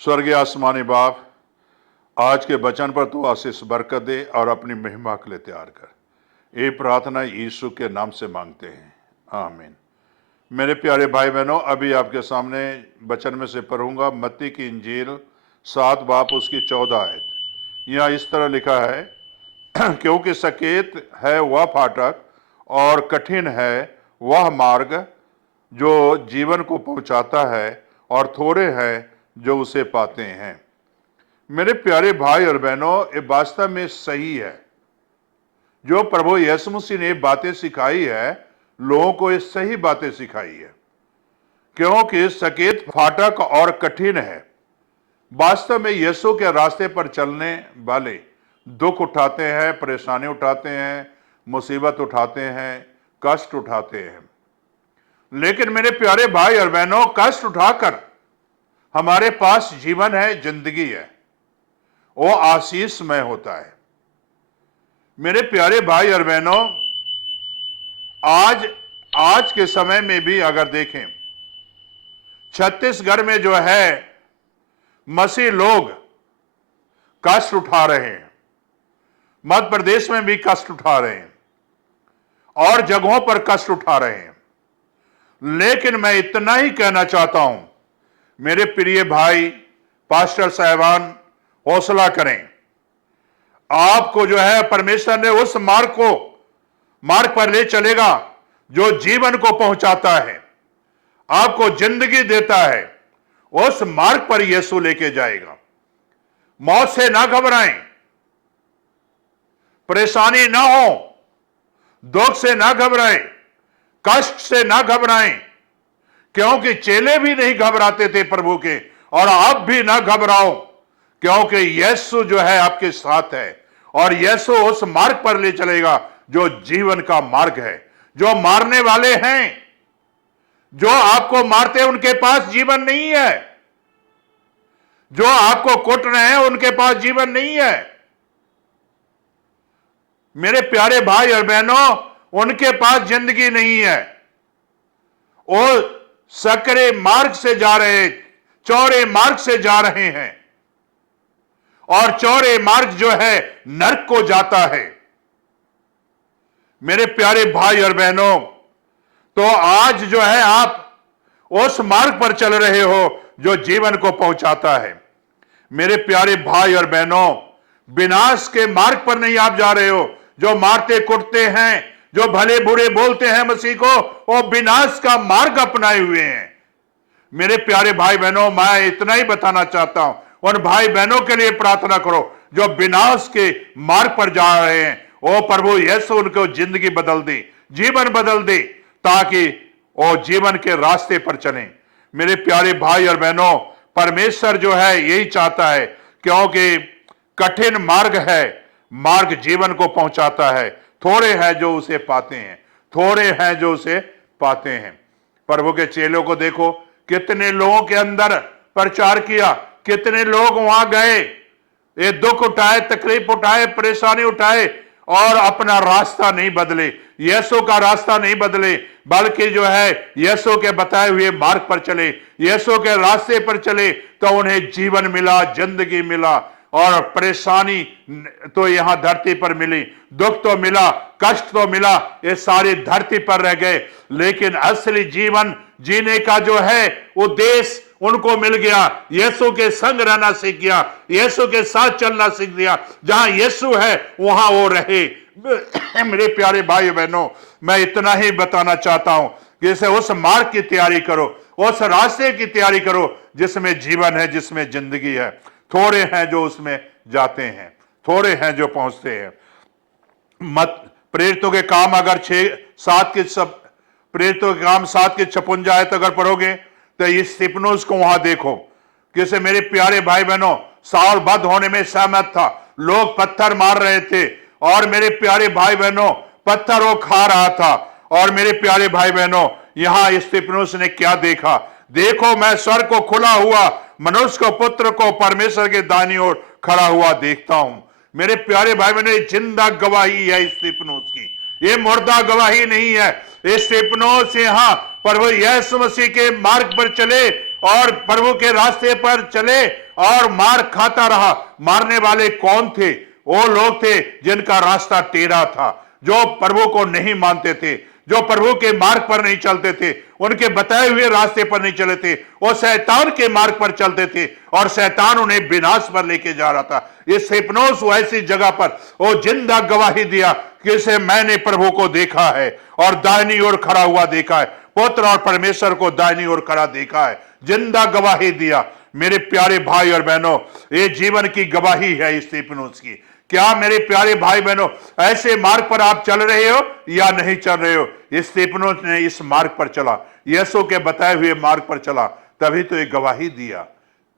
स्वर्गीय आसमानी बाप, आज के वचन पर तो आशीष बरकत दे और अपनी महिमा के लिए तैयार कर। ये प्रार्थना यीशु के नाम से मांगते हैं, आमीन। मेरे प्यारे भाई बहनों, अभी आपके सामने वचन में से पढ़ूंगा मत्ती की इंजील 7 बाब उसकी 14 आयत। यहाँ इस तरह लिखा है, क्योंकि सकेत है वह फाटक और कठिन है वह मार्ग जो जीवन को पहुंचाता है, और थोड़े हैं जो उसे पाते हैं। मेरे प्यारे भाई और बहनों, ये वास्तव में सही है। जो प्रभु यीशु मसीह ने बातें सिखाई है, लोगों को ये सही बातें सिखाई है, क्योंकि सकेत फाटक और कठिन है। वास्तव में यीशु के रास्ते पर चलने वाले दुख उठाते हैं, परेशानी उठाते हैं, मुसीबत उठाते हैं, कष्ट उठाते हैं। लेकिन मेरे प्यारे भाई और बहनों, कष्ट उठाकर हमारे पास जीवन है, जिंदगी है, वो आशीषमय होता है। मेरे प्यारे भाई और बहनों, आज के समय में भी अगर देखें, छत्तीसगढ़ में जो है मसीह लोग कष्ट उठा रहे हैं, मध्य प्रदेश में भी कष्ट उठा रहे हैं और जगहों पर कष्ट उठा रहे हैं। लेकिन मैं इतना ही कहना चाहता हूं, मेरे प्रिय भाई पास्टर साहिबान, हौसला करें। आपको जो है परमेश्वर ने उस मार्ग पर ले चलेगा जो जीवन को पहुंचाता है, आपको जिंदगी देता है। उस मार्ग पर यीशु लेके जाएगा। मौत से ना घबराएं, परेशानी ना हो, दुख से ना घबराएं, कष्ट से ना घबराएं, क्योंकि चेले भी नहीं घबराते थे प्रभु के, और आप भी ना घबराओ, क्योंकि यीशु जो है आपके साथ है, और यीशु उस मार्ग पर ले चलेगा जो जीवन का मार्ग है। जो मारने वाले हैं, जो आपको मारते हैं, उनके पास जीवन नहीं है। जो आपको कुट रहे हैं, उनके पास जीवन नहीं है। मेरे प्यारे भाई और बहनों, उनके पास जिंदगी नहीं है। वो सकरे मार्ग से जा रहे, चौड़े मार्ग से जा रहे हैं, और चौड़े मार्ग जो है नरक को जाता है। मेरे प्यारे भाई और बहनों, तो आज जो है आप उस मार्ग पर चल रहे हो जो जीवन को पहुंचाता है। मेरे प्यारे भाई और बहनों, विनाश के मार्ग पर नहीं आप जा रहे हो। जो मारते कुटते हैं, जो भले बुरे बोलते हैं मसीह को, वो विनाश का मार्ग अपनाए हुए हैं। मेरे प्यारे भाई बहनों, मैं इतना ही बताना चाहता हूं, उन भाई बहनों के लिए प्रार्थना करो जो विनाश के मार्ग पर जा रहे हैं। ओ प्रभु यीशु उनको जिंदगी बदल दे, जीवन बदल दे, ताकि वो जीवन के रास्ते पर चलें। मेरे प्यारे भाई और बहनों, परमेश्वर जो है यही चाहता है, क्योंकि कठिन मार्ग है, मार्ग जीवन को पहुंचाता है। थोड़े हैं जो उसे पाते हैं, थोड़े हैं जो उसे पाते हैं। प्रभु के चेलों को देखो, कितने लोगों के अंदर प्रचार किया, कितने लोग वहां गए, ये दुख उठाए, तकलीफ उठाए, परेशानी उठाए, और अपना रास्ता नहीं बदले, यीशु का रास्ता नहीं बदले, बल्कि जो है यीशु के बताए हुए मार्ग पर चले, यीशु के रास्ते पर चले, तो उन्हें जीवन मिला, जिंदगी मिला। और परेशानी तो यहां धरती पर मिली, दुख तो मिला, कष्ट तो मिला, ये सारी धरती पर रह गए, लेकिन असली जीवन जीने का जो है उद्देश्य उनको मिल गया। यीशु के संग रहना सीख गया, यीशु के साथ चलना सीख दिया। जहां यीशु है वहां वो रहे। मेरे प्यारे भाई बहनों, मैं इतना ही बताना चाहता हूं कि इसे उस मार्ग की तैयारी करो, उस रास्ते की तैयारी करो जिसमें जीवन है, जिसमें जिंदगी है। थोड़े हैं जो उसमें जाते हैं, थोड़े हैं जो पहुंचते हैं। मत प्रेरितों के काम अगर 7 के 56 आयत अगर पढ़ोगे, तो इस स्तिफनुस को वहां देखो, किसे मेरे प्यारे भाई बहनों, साल बद होने में सहमत था, लोग पत्थर मार रहे थे, और मेरे प्यारे भाई बहनों पत्थर वो खा रहा था। और मेरे प्यारे भाई बहनों, यहां स्तिफनुस ने क्या देखा? देखो, मैं स्वर्ग को खुला हुआ, मनुष्य को, पुत्र को परमेश्वर के दाहिनी ओर खड़ा हुआ देखता हूं। मेरे प्यारे भाई बहनों, जिंदा गवाही है स्तिफनुस की, ये मुर्दा गवाही नहीं है। स्तिफनुस यहां प्रभु यीशु मसीह के मार्ग पर चले, और प्रभु के रास्ते पर चले और मार खाता रहा। मारने वाले कौन थे? वो लोग थे जिनका रास्ता टेढ़ा था, जो प्रभु को नहीं मानते थे, जो प्रभु के मार्ग पर नहीं चलते थे, उनके बताए हुए रास्ते पर नहीं चले थे, वो शैतान के मार्ग पर चलते थे और शैतान उन्हें विनाश पर लेके जा रहा था। ये स्तेफनोस ऐसी जगह पर वो जिंदा गवाही दिया कि इसे मैंने प्रभु को देखा है और दाहिनी ओर खड़ा हुआ देखा है, पुत्र और परमेश्वर को दाहिनी ओर खड़ा देखा है, जिंदा गवाही दिया। मेरे प्यारे भाई और बहनों, ये जीवन की गवाही है स्तेफनोस की। क्या मेरे प्यारे भाई बहनों, ऐसे मार्ग पर आप चल रहे हो या नहीं चल रहे हो? स्तेफनोस ने इस मार्ग पर चला, यीशु के बताए हुए मार्ग पर चला, तभी तो एक गवाही दिया।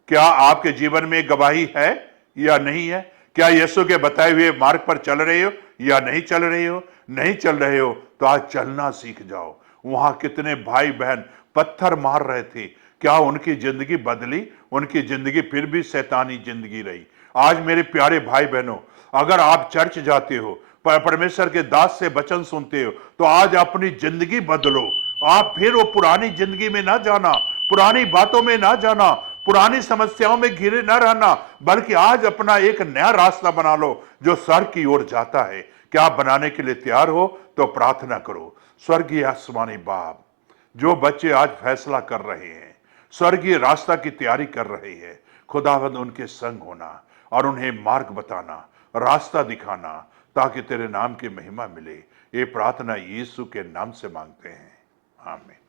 क्या आपके जीवन में गवाही है या नहीं है? क्या यीशु के बताए हुए मार्ग पर चल रहे हो या नहीं चल रहे हो? नहीं चल रहे हो तो आज चलना सीख जाओ। वहां कितने भाई बहन पत्थर मार रहे थे, क्या उनकी जिंदगी बदली? उनकी जिंदगी फिर भी शैतानी जिंदगी रही। आज मेरे प्यारे भाई बहनों, अगर आप चर्च जाते हो, परमेश्वर के दास से वचन सुनते हो, तो आज अपनी जिंदगी बदलो। आप फिर वो पुरानी जिंदगी में ना जाना, पुरानी बातों में ना जाना, पुरानी समस्याओं में घिरे ना रहना, बल्कि आज अपना एक नया रास्ता बना लो जो स्वर्ग की ओर जाता है। क्या आप बनाने के लिए तैयार हो? तो प्रार्थना करो। स्वर्गीय आसमानी बाप, जो बच्चे आज फैसला कर रहे हैं, स्वर्गीय रास्ता की तैयारी कर रहे हैं, खुदावंद उनके संग होना और उन्हें मार्ग बताना, रास्ता दिखाना, ताकि तेरे नाम की महिमा मिले। ये प्रार्थना यीशु के नाम से मांगते हैं, आमीन।